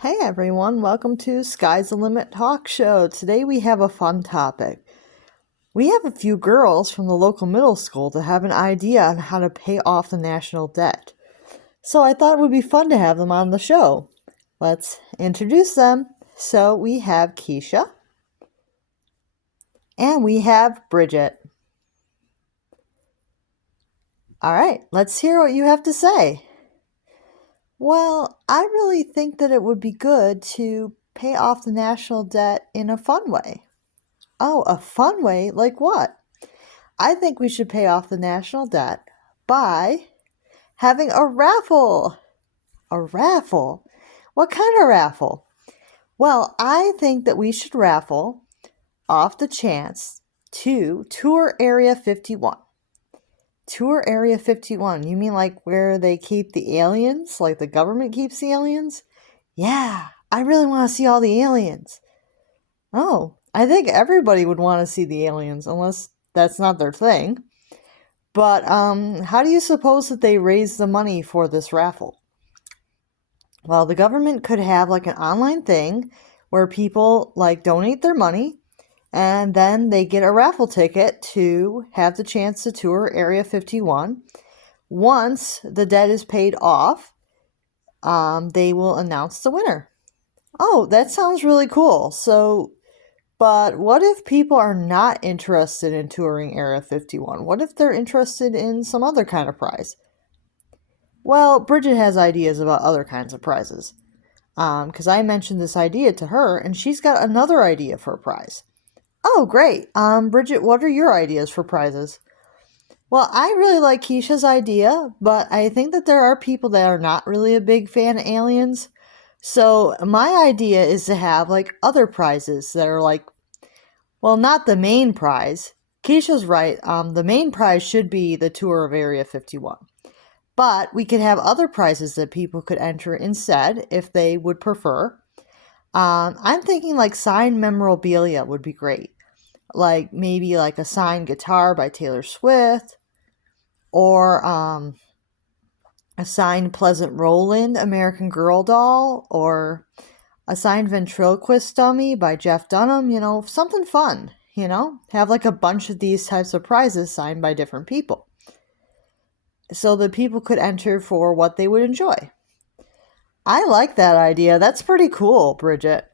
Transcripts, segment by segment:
Hey everyone, welcome to Sky's the Limit talk show. Today we have a fun topic. We have a few girls from the local middle school that have an idea on how to pay off the national debt. So I thought it would be fun to have them on the show. Let's introduce them. So we have Keisha and we have Bridget. All right, let's hear what you have to say. Well, I really think that it would be good to pay off the national debt in a fun way. Oh, a fun way? Like what? I think we should pay off the national debt by having a raffle. A raffle? What kind of raffle? Well, I think that we should raffle off the chance to tour Area 51. Tour Area 51? You mean like where they keep the aliens? Like the government keeps the aliens? Yeah, I really want to see all the aliens. Oh, I think everybody would want to see the aliens, unless that's not their thing. But how do you suppose that they raise the money for this raffle? Well, the government could have like an online thing where people like donate their money and then they get a raffle ticket to have the chance to tour Area 51. Once the debt is paid off, they will announce the winner. Oh, that sounds really cool. But what if people are not interested in touring Area 51? What if they're interested in some other kind of prize? Well, Bridget has ideas about other kinds of prizes. Because I mentioned this idea to her, and she's got another idea for a prize. Oh, great. Bridget, what are your ideas for prizes? Well, I really like Keisha's idea, but I think that there are people that are not really a big fan of aliens. So my idea is to have like other prizes that are like, well, not the main prize. Keisha's right. The main prize should be the tour of Area 51. But we could have other prizes that people could enter instead if they would prefer. I'm thinking like signed memorabilia would be great. Like maybe like a signed guitar by Taylor Swift or a signed Pleasant Rowland American Girl doll or a signed ventriloquist dummy by Jeff Dunham, something fun, have like a bunch of these types of prizes signed by different people so that people could enter for what they would enjoy. I like that idea. That's pretty cool, Bridget.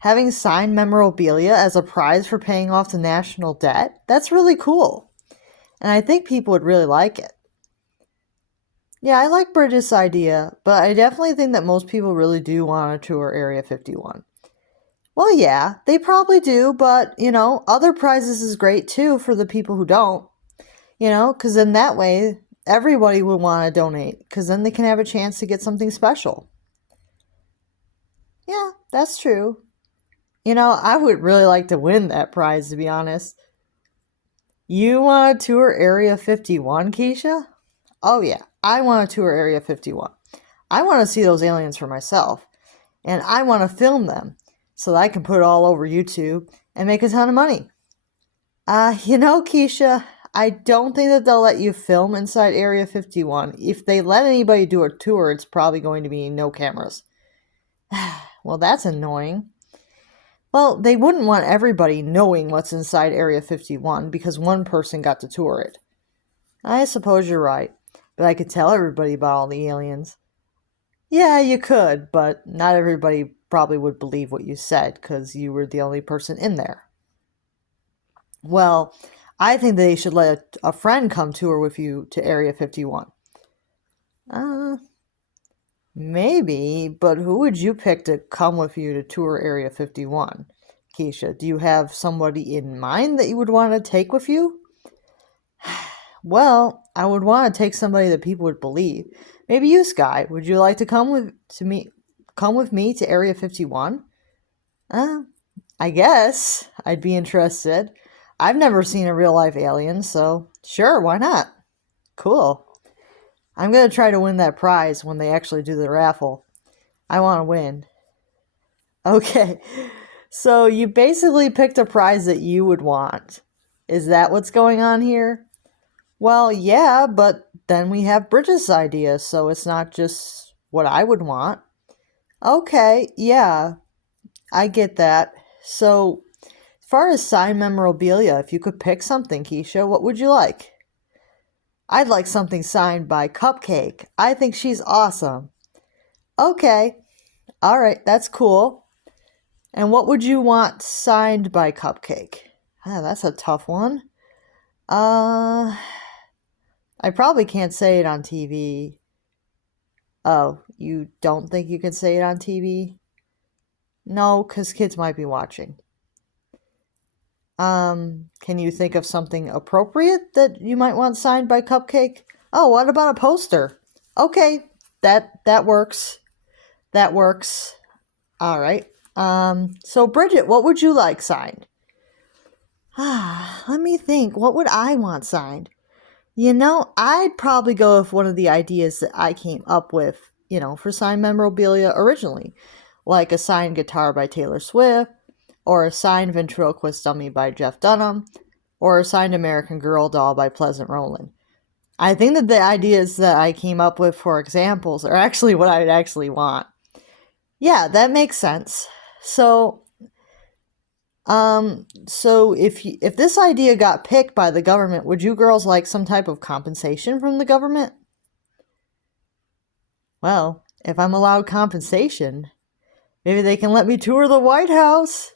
Having signed memorabilia as a prize for paying off the national debt, that's really cool. And I think people would really like it. Yeah, I like Bridget's idea, but I definitely think that most people really do want to tour Area 51. Well, yeah, they probably do, but, other prizes is great too for the people who don't. Because in that way, everybody would want to donate, because then they can have a chance to get something special. Yeah, that's true. I would really like to win that prize, to be honest. You want to tour Area 51, Keisha? Oh, yeah, I want to tour Area 51. I want to see those aliens for myself, and I want to film them so that I can put it all over YouTube and make a ton of money. Keisha, I don't think that they'll let you film inside Area 51. If they let anybody do a tour, it's probably going to be no cameras. Well, that's annoying. Well, they wouldn't want everybody knowing what's inside Area 51 because one person got to tour it. I suppose you're right, but I could tell everybody about all the aliens. Yeah, you could, but not everybody probably would believe what you said because you were the only person in there. Well, I think they should let a friend come tour with you to Area 51. Maybe, but who would you pick to come with you to tour Area 51? Keisha, do you have somebody in mind that you would want to take with you? Well, I would want to take somebody that people would believe. Maybe you, Sky. Would you like to come with me to Area 51? I guess I'd be interested. I've never seen a real life alien, so sure, why not? Cool. I'm going to try to win that prize when they actually do the raffle. I want to win. Okay, so you basically picked a prize that you would want. Is that what's going on here? Well, yeah, but then we have Bridget's idea, so it's not just what I would want. Okay, yeah, I get that. So, as far as signed memorabilia, if you could pick something, Keisha, what would you like? I'd like something signed by Cupcake. I think she's awesome. Okay, all right, that's cool. And what would you want signed by Cupcake? Ah, that's a tough one. Uh, I probably can't say it on TV. Oh, you don't think you can say it on TV? No, because kids might be watching. Can you think of something appropriate that you might want signed by Cupcake? Oh, what about a poster? Okay, that works. That works. All right. So Bridget, what would you like signed? Let me think. What would I want signed? I'd probably go with one of the ideas that I came up with, for signed memorabilia originally, like a signed guitar by Taylor Swift, or a signed ventriloquist dummy by Jeff Dunham, or a signed American Girl doll by Pleasant Rowland. I think that the ideas that I came up with for examples are actually what I'd actually want. Yeah, that makes sense. So if this idea got picked by the government, would you girls like some type of compensation from the government? Well, if I'm allowed compensation, maybe they can let me tour the White House.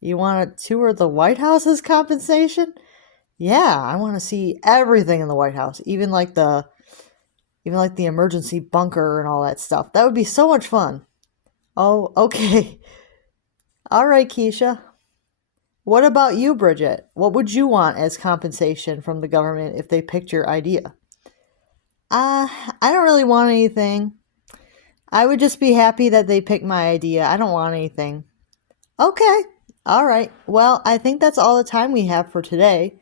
You want to tour the White House as compensation? Yeah, I want to see everything in the White House, even like the emergency bunker and all that stuff. That would be so much fun. Oh, okay. All right, Keisha. What about you, Bridget? What would you want as compensation from the government if they picked your idea? I don't really want anything. I would just be happy that they picked my idea. I don't want anything. Okay. All right. Well, I think that's all the time we have for today.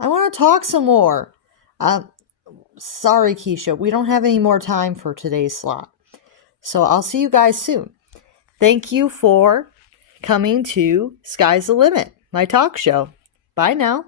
I want to talk some more. Um, Sorry, Keisha, we don't have any more time for today's slot. So I'll see you guys soon. Thank you for coming to Sky's the Limit, my talk show. Bye now.